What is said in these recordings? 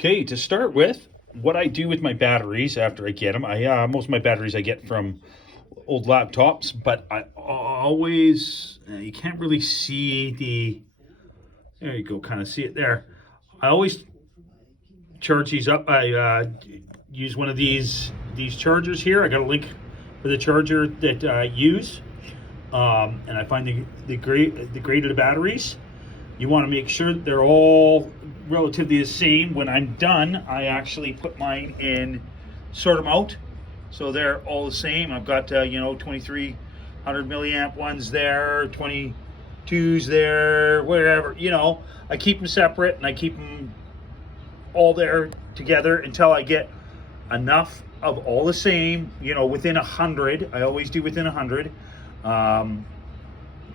Okay, to start with, what I do with my batteries after I get them, most of my batteries I get from old laptops, but I always you can't really see the. There you go, kind of see it there. I always charge these up. I use one of these chargers here. I got a link for the charger that I use, and I find the grade of the batteries. You want to make sure that they're all relatively the same. When I'm done, I actually put mine in, sort them out, so they're all the same. I've got 2300 milliamp ones there, 22s there, wherever. I keep them separate and I keep them all there together until I get enough of all the same. Within 100. I always do within 100.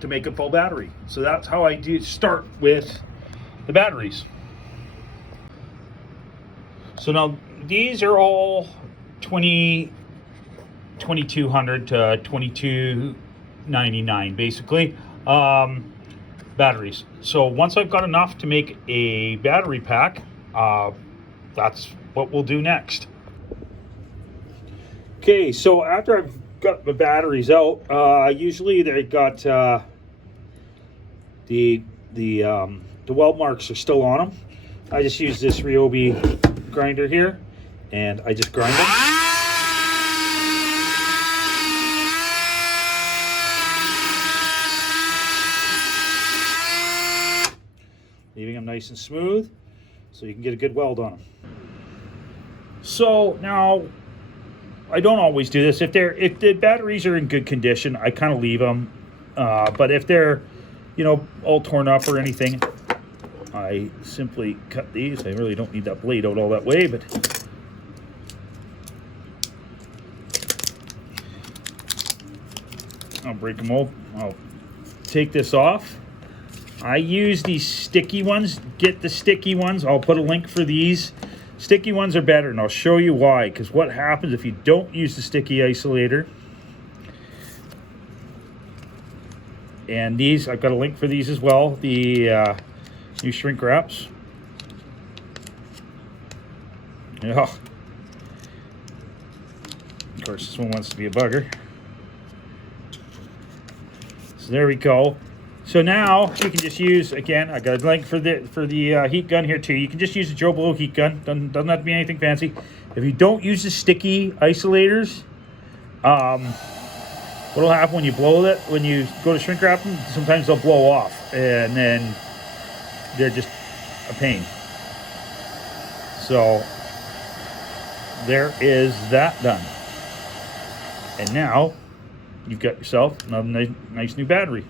To make a full battery. So that's how I do start with the batteries. So now these are all 2200 to 2299 basically batteries. So once I've got enough to make a battery pack, that's what we'll do next. Okay, so after I've got the batteries out, usually they got the weld marks are still on them. I just use this Ryobi grinder here, and I just grind them. Leaving them nice and smooth, so you can get a good weld on them. So now, I don't always do this. If the batteries are in good condition, I kind of leave them. But if they're, all torn up or anything, I simply cut these. I really don't need that blade out all that way, but I'll break them open. I'll take this off. I use these sticky ones. Get the sticky ones. I'll put a link for these. Sticky ones are better, and I'll show you why. Because what happens if you don't use the sticky isolator? And these, I've got a link for these as well. The new shrink wraps. Yeah. Of course, this one wants to be a bugger. So there we go. So now you can just use, again, I got a link for the heat gun here too. You can just use a Joe Blow heat gun. Doesn't have to be anything fancy. If you don't use the sticky isolators, what'll happen when you blow it, when you go to shrink wrap them, sometimes they'll blow off, and then they're just a pain. So there is that done. And now you've got yourself another nice new battery.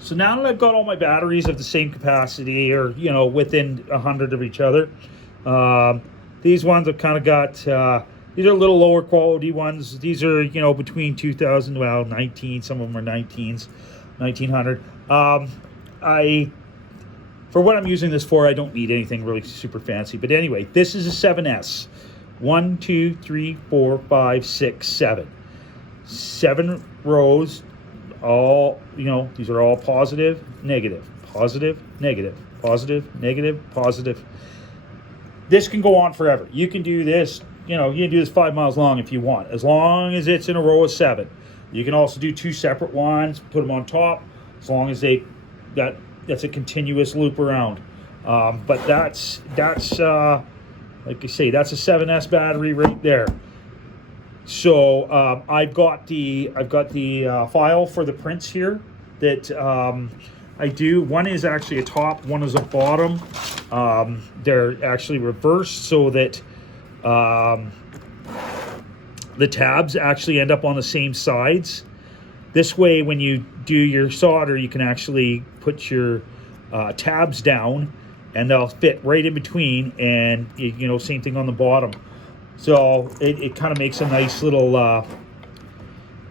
So now that I've got all my batteries of the same capacity, or within 100 of each other, these ones I've kind of got. These are a little lower quality ones. These are between 2000, 19. Some of them are 19s, 1900. For what I'm using this for, I don't need anything really super fancy. But anyway, this is a 7S. 1, 2, 3, 4, 5, 6, 7. 7 rows. All, these are all positive, negative, positive, negative, positive, negative, positive. This can go on forever. You can do this, you can do this 5 miles long if you want, as long as it's in a row of 7. You can also do 2 separate ones, put them on top, as long as that's a continuous loop around. But that's like I say, that's a 7S battery right there. So I've got the file for the prints here that I do. One is actually a top, one is a bottom. They're actually reversed so that the tabs actually end up on the same sides. This way, when you do your solder, you can actually put your tabs down, and they'll fit right in between. And same thing on the bottom. So it kind of makes a nice little,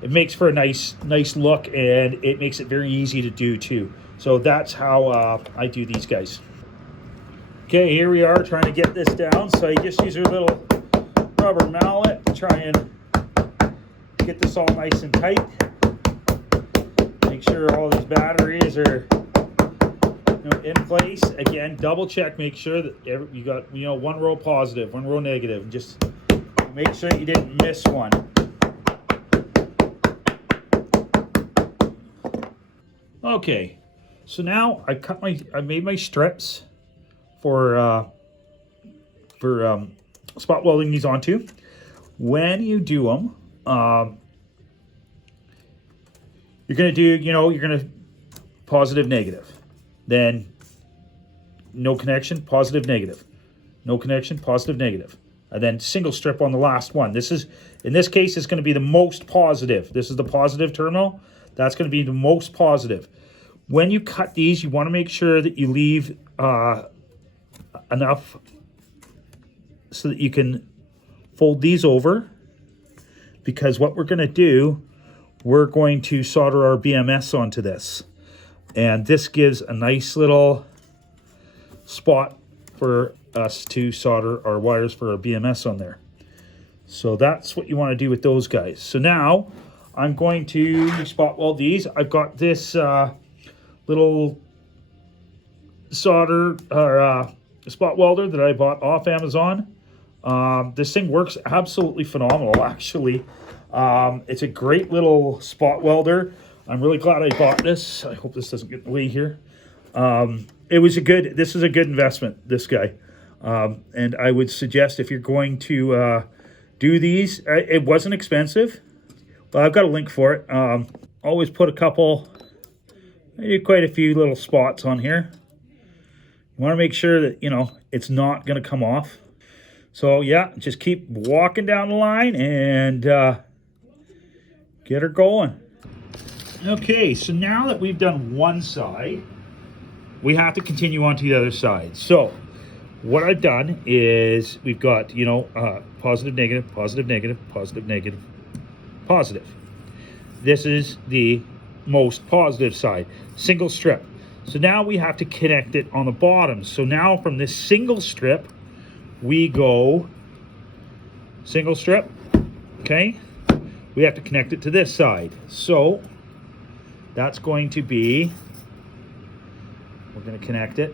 it makes for a nice look, and it makes it very easy to do too. So that's how I do these guys. Okay, here we are trying to get this down. So you just use your little rubber mallet, try and get this all nice and tight. And Make sure all these batteries are in place. Again, double check, make sure that you got one row positive, one row negative. Just make sure you didn't miss one. Okay, so now I made my strips for spot welding these onto. When you do them, you're gonna do positive, negative. Then no connection, positive, negative. No connection, positive, negative. And then single strip on the last one. In this case, it's going to be the most positive. This is the positive terminal. That's going to be the most positive. When you cut these, you want to make sure that you leave enough so that you can fold these over. Because what we're going to do, we're going to solder our BMS onto this. And this gives a nice little spot for us to solder our wires for our BMS on there. So that's what you want to do with those guys. So now I'm going to spot weld these. I've got this little solder or spot welder that I bought off Amazon. This thing works absolutely phenomenal, actually. It's a great little spot welder. I'm really glad I bought this. I hope this doesn't get in the way here. This is a good investment, this guy. And I would suggest if you're going to do these, it wasn't expensive, but I've got a link for it. Always put maybe quite a few little spots on here. You want to make sure that, it's not going to come off. So yeah, just keep walking down the line and get her going. Okay, so now that we've done one side, we have to continue on to the other side. So what I've done is we've got, positive, negative, positive, negative, positive, negative, positive. This is the most positive side, single strip. So now we have to connect it on the bottom. So now from this single strip, we go single strip, okay? We have to connect it to this side. So that's going to be, we're going to connect it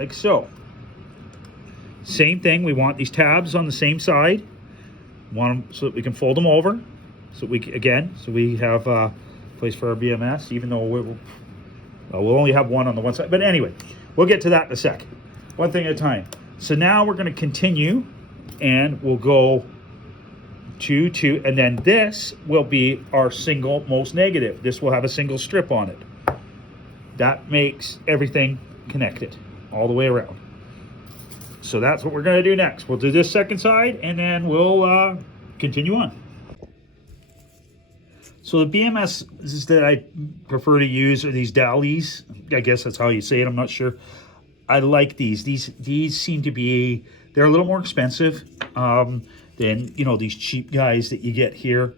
like so. Same thing, we want these tabs on the same side. Want them so that we can fold them over. So we have a place for our BMS, even though we'll only have one on the one side. But anyway, we'll get to that in a sec. One thing at a time. So now we're going to continue and we'll go two, and then this will be our single most negative. This will have a single strip on it. That makes everything connected all the way around. So that's what we're going to do next. We'll do this second side and then we'll continue on. So the BMS that I prefer to use are these Dalis. I guess that's how you say it. I'm not sure. I like these. These seem to be, they're a little more expensive than, these cheap guys that you get here.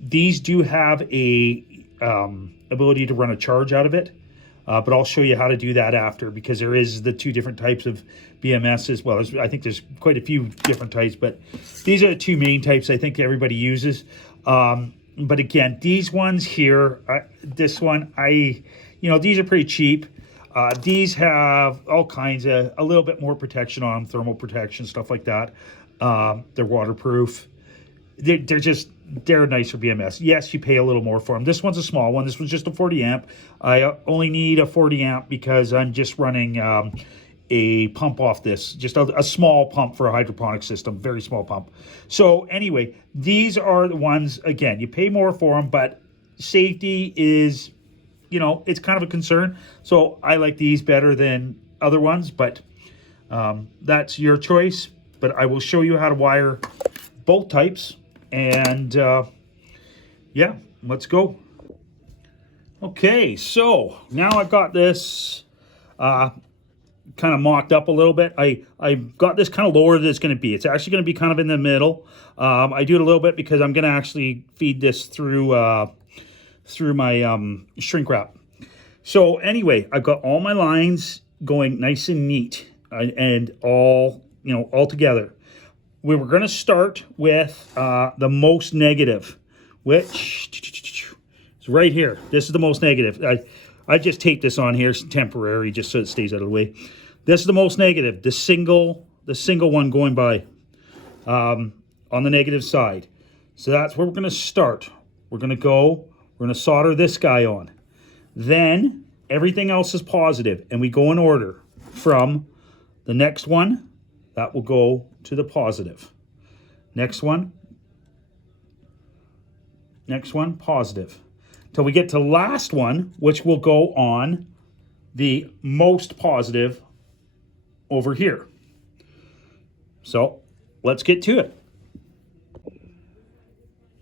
These do have a ability to run a charge out of it. But I'll show you how to do that after, because there is the two different types of BMSs. Well, I think there's quite a few different types, but these are the two main types I think everybody uses. But again, these ones here, this one, these are pretty cheap. These have all kinds of, a little bit more protection on them, thermal protection, stuff like that. They're waterproof. They're nice for BMS. Yes, you pay a little more for them. This one's a small one. This one's just a 40 amp. I only need a 40 amp because I'm just running a pump off this. Just a small pump for a hydroponic system. Very small pump. So anyway, these are the ones, again, you pay more for them, but safety is, it's kind of a concern. So I like these better than other ones, but that's your choice. But I will show you how to wire both types. And yeah, let's go. Okay, so now I've got this kind of mocked up a little bit. I got this kind of lower than it's going to be. It's actually going to be kind of in the middle. I do it a little bit because I'm going to actually feed this through my shrink wrap. So anyway, I've got all my lines going nice and neat and all together. We were going to start with the most negative, which So right here, this is the most negative. I just taped this on here, it's temporary, just so it stays out of the way. This is the most negative, the single one going by on the negative side. So that's where we're going to start. We're going to solder this guy on. Then everything else is positive, and we go in order from the next one, that will go to the positive. Next one, positive. Till we get to the last one, which will go on the most positive over here. So let's get to it.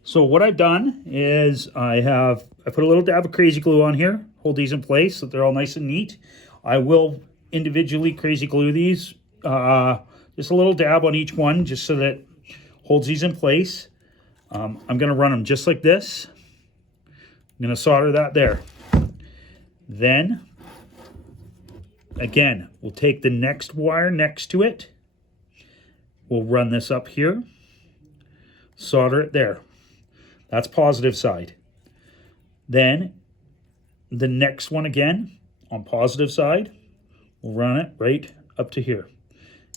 So what I've done is I put a little dab of crazy glue on here, hold these in place so they're all nice and neat. I will individually crazy glue these, just a little dab on each one just so that it holds these in place. I'm going to run them just like this. I'm going to solder that there. Then, again, we'll take the next wire next to it. We'll run this up here. Solder it there. That's positive side. Then, the next one again, on positive side, we'll run it right up to here.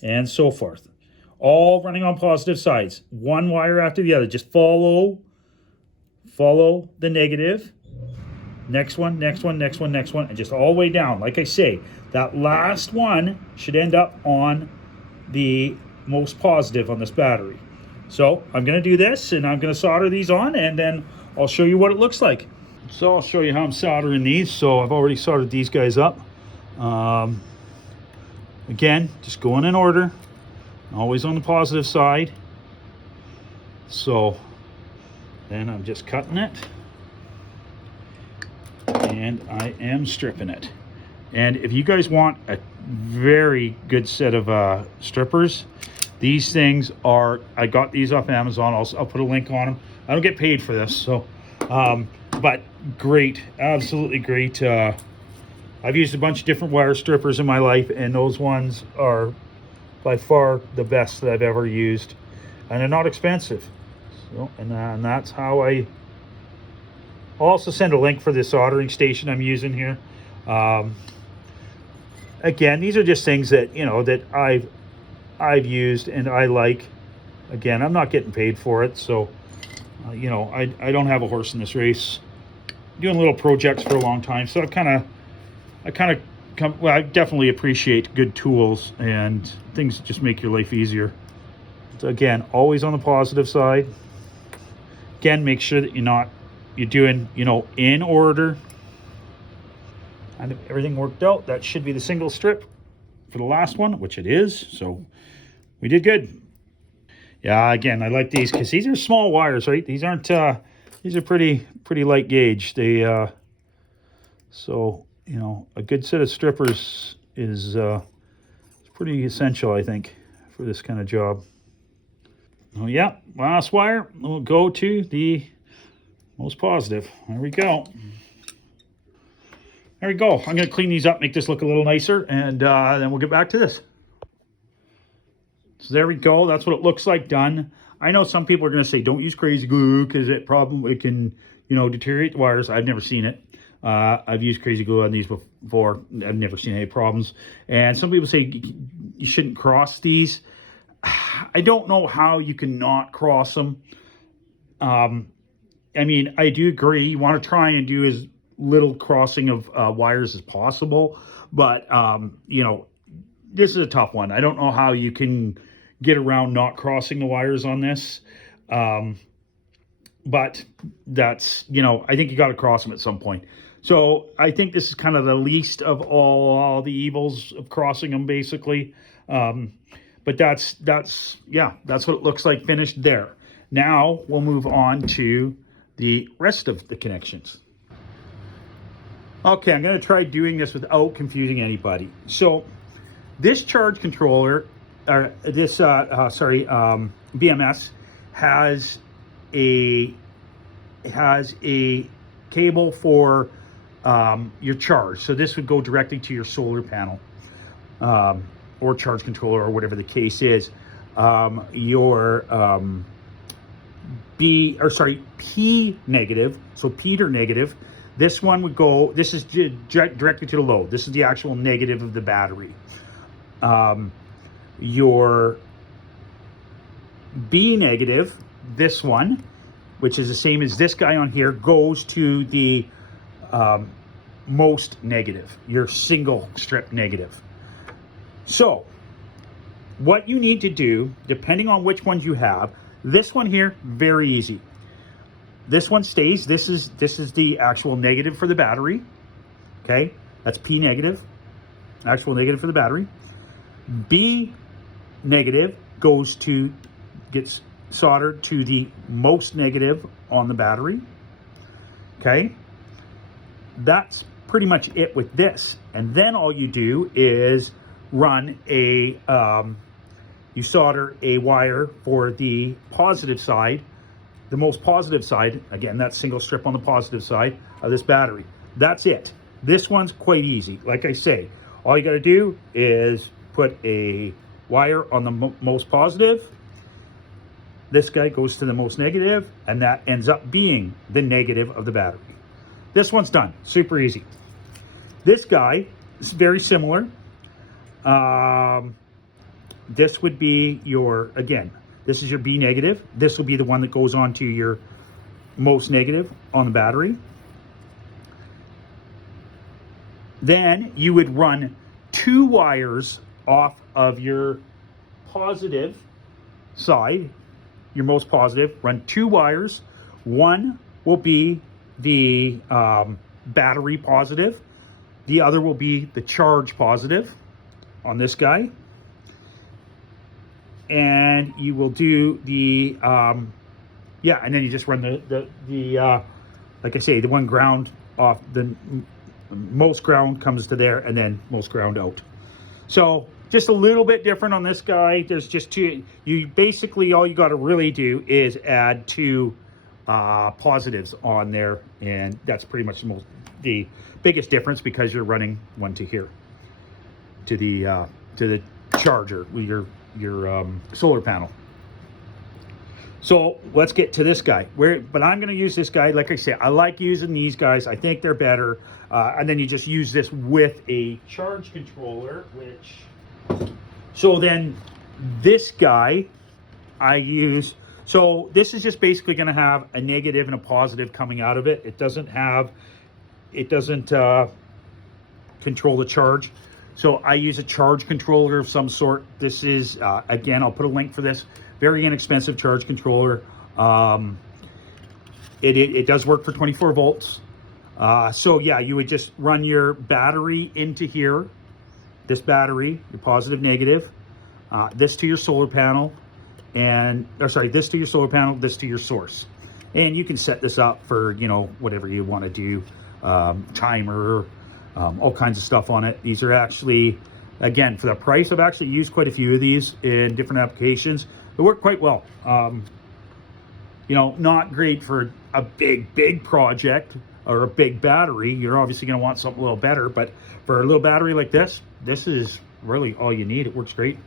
And so forth. All running on positive sides. One wire after the other. Just follow the negative. Next one, next one, next one, next one, and just all the way down. Like I say, that last one should end up on the most positive on this battery. So I'm going to do this, and I'm going to solder these on, and then I'll show you what it looks like. So I'll show you how I'm soldering these. So I've already soldered these guys up. Again, just going in order. Always on the positive side. So then I'm just cutting it. And I am stripping it. And if you guys want a very good set of strippers, these things are, I got these off Amazon. I'll put a link on them. I don't get paid for this, so but great, absolutely great. I've used a bunch of different wire strippers in my life, and those ones are by far the best that I've ever used, and they're not expensive. So, and that's how I'll also send a link for the soldering station I'm using here. Again, these are just things that, you know, that I've used and I like. Again, I'm not getting paid for it, so you know, I don't have a horse in this race. Doing little projects for a long time, so I definitely appreciate good tools and things that just make your life easier. So again, always on the positive side. Again, make sure that you're doing, you know, in order. And if everything worked out, that should be the single strip for the last one, which it is. So we did good. Yeah, again, I like these because these are small wires, right? These aren't, these are pretty light gauge. They, so, you know, a good set of strippers is pretty essential, I think, for this kind of job. Oh, yeah, last wire, we'll go to the most positive. There we go. There we go. I'm going to clean these up, make this look a little nicer, and then we'll get back to this. So there we go. That's what it looks like done. I know some people are going to say, don't use crazy glue because it can, you know, deteriorate the wires. I've never seen it. I've used crazy glue on these before. I've never seen any problems. And some people say you shouldn't cross these. I don't know how you can not cross them. I mean, I do agree. You want to try and do as little crossing of wires as possible. But, you know, this is a tough one. I don't know how you can get around not crossing the wires on this. But that's, you know, I think you got to cross them at some point. So I think this is kind of the least of all the evils of crossing them, basically. But that's yeah, that's what it looks like finished there. Now we'll move on to the rest of the connections. Okay, I'm going to try doing this without confusing anybody. So this charge controller, or this BMS has a cable for your charge. So this would go directly to your solar panel, or charge controller, or whatever the case is. P negative, so Peter negative. This one would go, this is directly to the load. This is the actual negative of the battery. Your B negative, this one, which is the same as this guy on here, goes to the most negative, your single strip negative. So what you need to do, depending on which ones you have, this one here, very easy. This one stays. This is the actual negative for the battery. Okay, that's P negative, actual negative for the battery. B negative gets soldered to the most negative on the battery. Okay, that's pretty much it with this. And then all you do is run a you solder a wire for the positive side, the most positive side. Again, that single strip on the positive side of this battery. That's it. This one's quite easy. Like I say, all you got to do is put a wire on the most positive. This guy goes to the most negative, and that ends up being the negative of the battery. This one's done. Super easy. This guy is very similar. This would be your, again, this is your B negative. This will be the one that goes on to your most negative on the battery. Then you would run 2 wires off of your positive side, your most positive. Run 2 wires. One will be the battery positive. The other will be the charge positive on this guy. And you will do the yeah, and then you just run the like I say, the one ground off, the most ground comes to there, and then most ground out. So just a little bit different on this guy. There's just 2. You basically, all you got to really do is add 2 positives on there, and that's pretty much the biggest difference, because you're running one to here, to the charger with your solar panel. So let's get to this guy. But I'm going to use this guy. Like I said, I like using these guys. I think they're better. And then you just use this with a charge controller, so then this guy I use. So this is just basically going to have a negative and a positive coming out of it. It doesn't control the charge. So I use a charge controller of some sort. This is, again, I'll put a link for this. Very inexpensive charge controller. It does work for 24 volts. So yeah, you would just run your battery into here. This battery, the positive, negative. This to your solar panel. This to your solar panel, this to your source. And you can set this up for, whatever you want to do. Timer, all kinds of stuff on it. These are actually, again, for the price, I've actually used quite a few of these in different applications. They work quite well. Not great for a big project or a big battery. You're obviously going to want something a little better, but for a little battery like this is really all you need. It works great.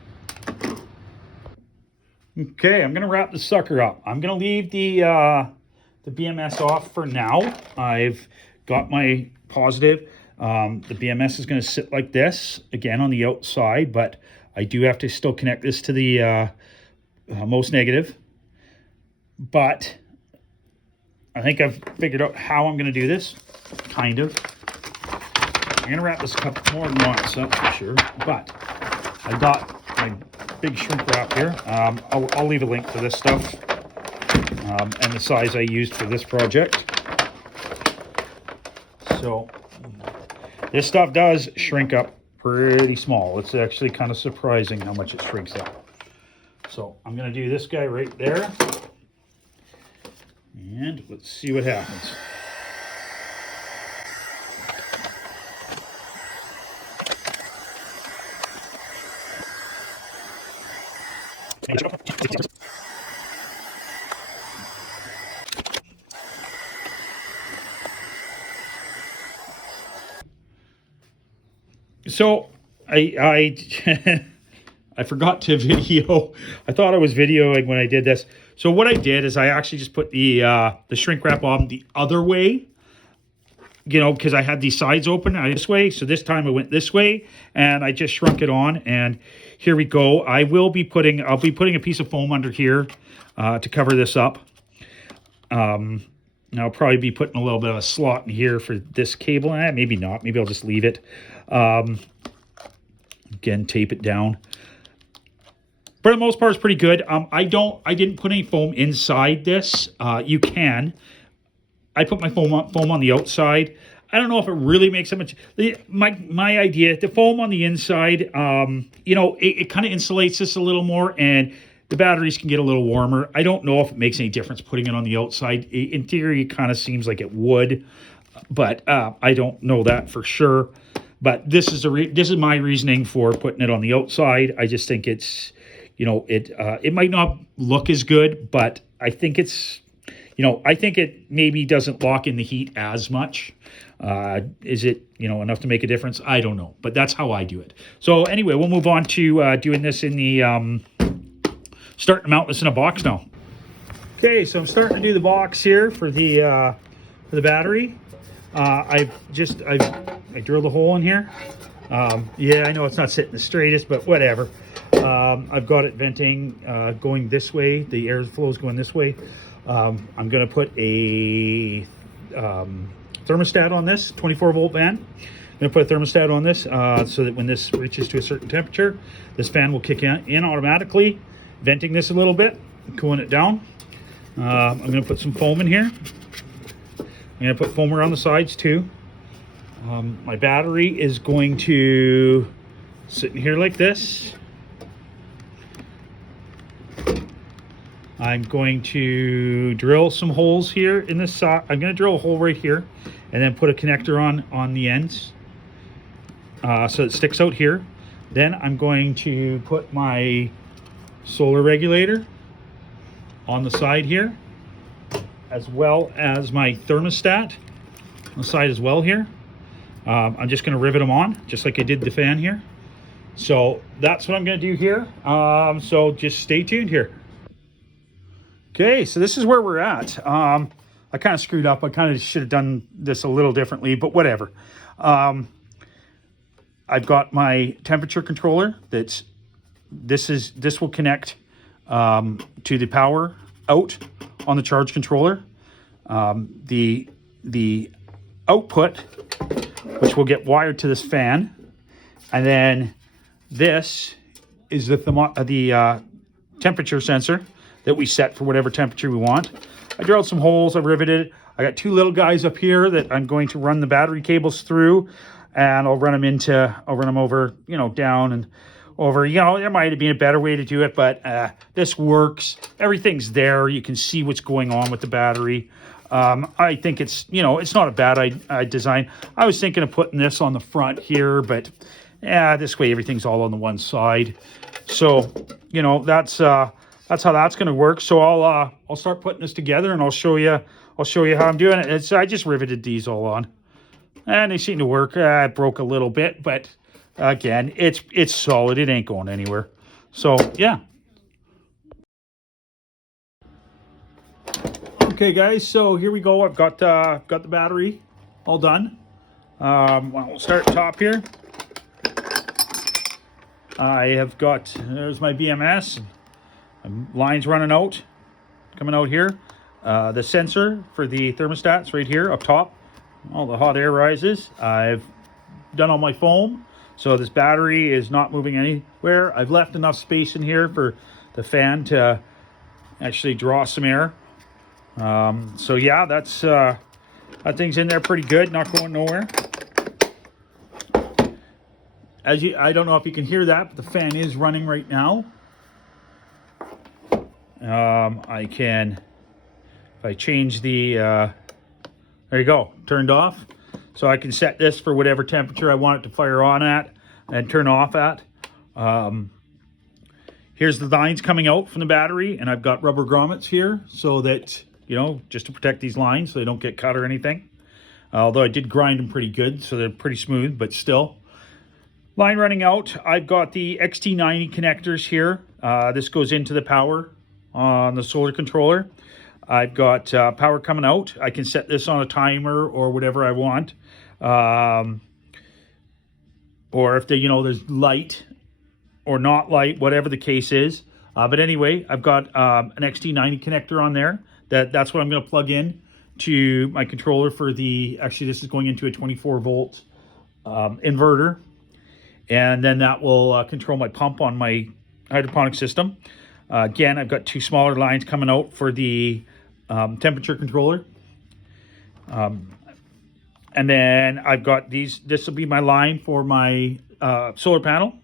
Okay, I'm going to wrap this sucker up. I'm going to leave the BMS off for now. I've got my positive. The BMS is going to sit like this, again, on the outside, but I do have to still connect this to the most negative. But I think I've figured out how I'm going to do this, kind of. I'm going to wrap this up more than once, that's for sure. But I got my big shrink wrap here. I'll leave a link to this stuff and the size I used for this project. So this stuff does shrink up pretty small. It's actually kind of surprising how much it shrinks up. So I'm going to do this guy right there. And let's see what happens. So I I forgot to video. I thought I was videoing when I did this. So what I did is I actually just put the shrink wrap on the other way, you know, because I had these sides open this way. So this time I went this way and I just shrunk it on, and here we go. I'll be putting a piece of foam under here to cover this up. And I'll probably be putting a little bit of a slot in here for this cable. Maybe not. Maybe I'll just leave it. Again, tape it down. For the most part, it's pretty good. I didn't put any foam inside this. You can. I put my foam on the outside. I don't know if it really makes that much. My idea, the foam on the inside, you know, it kind of insulates this a little more, and the batteries can get a little warmer. I don't know if it makes any difference putting it on the outside. In theory, it kind of seems like it would, but I don't know that for sure. But this is my reasoning for putting it on the outside. I just think it's, you know, it might not look as good, but I think it's, you know, I think it maybe doesn't lock in the heat as much. Is it, you know, enough to make a difference? I don't know, but that's how I do it. So anyway, we'll move on to doing this in the, starting to mount this in a box now. Okay, so I'm starting to do the box here for the battery. I drilled a hole in here. Yeah, I know it's not sitting the straightest, but whatever. I've got it venting going this way. The air flow is going this way. I'm going to put a thermostat on this, 24-volt fan. I'm going to put a thermostat on this so that when this reaches to a certain temperature, this fan will kick in automatically, venting this a little bit, cooling it down. I'm going to put some foam in here. I'm going to put foam around the sides too. My battery is going to sit in here like this. I'm going to drill some holes here in this side. I'm going to drill a hole right here and then put a connector on the ends so it sticks out here. Then I'm going to put my solar regulator on the side here, as well as my thermostat on the side as well here. I'm just going to rivet them on just like I did the fan here. So that's what I'm going to do here. So just stay tuned here. Okay, so this is where we're at. I kind of screwed up. I kind of should have done this a little differently, but whatever. I've got my temperature controller. This will connect to the power out on the charge controller. The output, which will get wired to this fan, and then this is the temperature sensor that we set for whatever temperature we want. I drilled some holes, I riveted it. I got two little guys up here that I'm going to run the battery cables through, and I'll run them over, you know, down and over. You know, there might have been a better way to do it, but this works. Everything's there. You can see what's going on with the battery. I think it's, you know, it's not a bad design. I was thinking of putting this on the front here, but yeah, this way everything's all on the one side. So, you know, that's how that's going to work. So I'll start putting this together, and I'll show you how I'm doing it. I just riveted these all on, and they seem to work. It broke a little bit, but again, it's solid. It ain't going anywhere. So yeah. Okay, guys. So here we go. I've got the battery all done. We'll start top here. I have got, there's my BMS. Lines running out, coming out here. The sensor for the thermostat's right here up top. All the hot air rises. I've done all my foam, so this battery is not moving anywhere. I've left enough space in here for the fan to actually draw some air. So yeah, that thing's in there pretty good, not going nowhere. I don't know if you can hear that, but the fan is running right now. If I change the, there you go, turned off. So I can set this for whatever temperature I want it to fire on at and turn off at. Here's the lines coming out from the battery, and I've got rubber grommets here so that, you know, just to protect these lines so they don't get cut or anything. Although I did grind them pretty good, so they're pretty smooth, but still. Line running out. I've got the XT90 connectors here. This goes into the power on the solar controller. I've got power coming out. I can set this on a timer or whatever I want. Or if there's light or not light, whatever the case is. But anyway, I've got an XT90 connector on there. That's what I'm going to plug in to my controller for actually this is going into a 24 volt inverter. And then that will control my pump on my hydroponic system. Again, I've got two smaller lines coming out for the temperature controller. And then I've got this will be my line for my solar panel.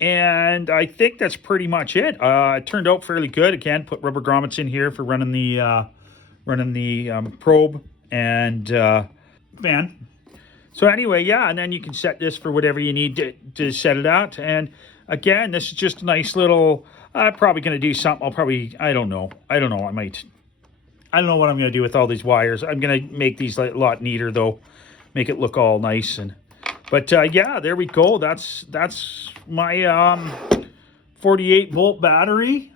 And I think that's pretty much it. It turned out fairly good. Again, put rubber grommets in here for running the probe and fan. So anyway, yeah, and then you can set this for whatever you need to set it at. And again, this is just a nice little, I'm probably going to do something. I don't know. I don't know what I'm going to do with all these wires. I'm going to make these a lot neater though. Make it look all nice. But yeah, there we go. That's my 48 volt battery,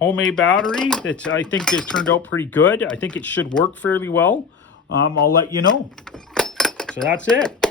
homemade battery. I think it turned out pretty good. I think it should work fairly well. I'll let you know. So that's it.